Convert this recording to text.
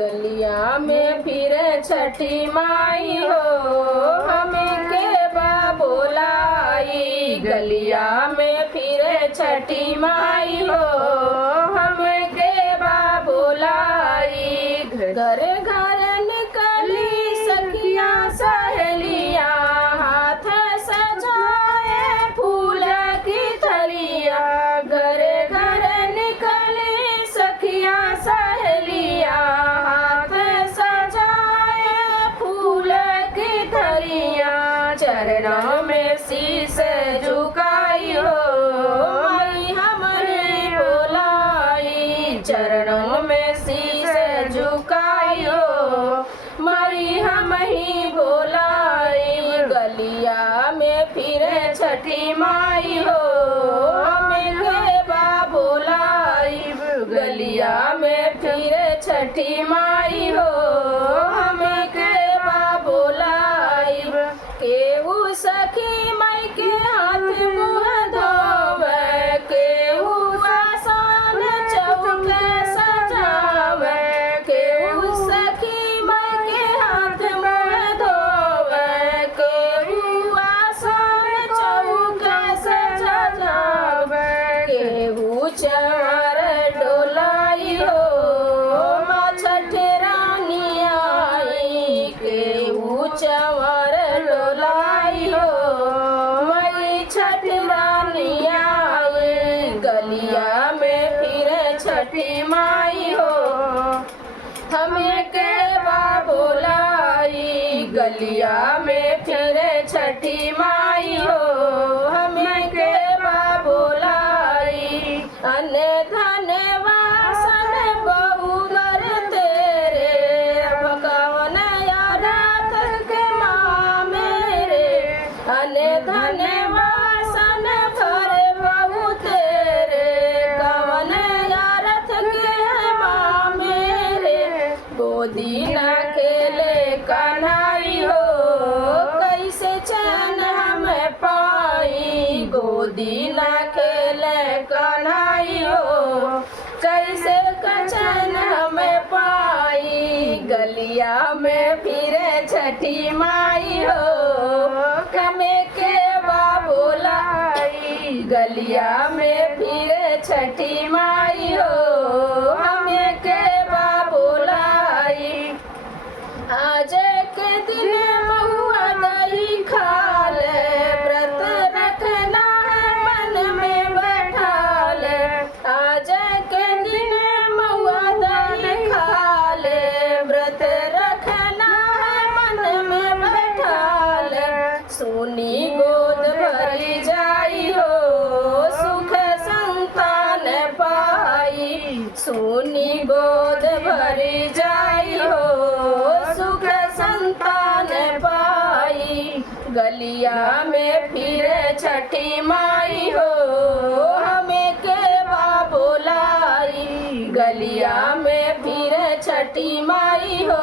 गलिया में फिर छठी माई हो, हमें के बा बोलाई। गलिया में फिर छठी माई हो, हमें के बा बोलाई। घर घर निकली सखियाँ सहेलियाँ, हाथ सजाए फूल की थलिया। घर घर निकली सखियाँ सहेलियाँ, हाथ सजाए फूल की थलिया। चरणों में शीश झुकाई हो, माई हमारी बोलाई। चरणों में शीश झुकाई हो, माई हम ही बोलाई। गलिया में फिर छठी माई हो, हमें के बा बोलाई। गलिया में फिर छठी माई हो, हमें के बा बोलाई। केहू सखी माई के हाथ मुँह धोवे, केहू आसान चौक सजावे। केहू सखी माई के हाथ मुँह धोवे, केहू आसान चौक सजावे। केहू चवर डोलाई हो, माँ छठ रानी आई। केहू चवर डोलाई हो, माई छठ रानी आई। गलिया में फिर छठी माई हो, हमें के बा बोलाई। गलिया में फिर छठी माई हो, हमें के बा बोलाई। अने धन वासन बहुगर तेरे, भगवान रात के माँ मेरे। अने धन वासन भर बहु तेरे, कवन रथ के माँ मेरे। गोदी न खेले कन्हई हो, कैसे चैन हमें पाई। गोदी न खेले कन्हई हो, कैसे चैन हमें पाई। गलिया में फिर छठी माई हो, हमें के बा बोलाई। गलिया में फिर छठी माई हो, हमें के बा बोलाई। आज के दिन महुआ दही खा ले, व्रत रखना है मन में बैठा ले। आज के दिन महुआ दही खा ले, व्रत रखना है मन में बैठा ले। सोनी गोद भरी जाई हो, सुख संतान पाई। सोनी गोद भरी जाई हो, सुख संतान पाई। गलिया में फिर छठी माई हो, हमें के बा बोलाई। गलिया में फिर छठी माई हो,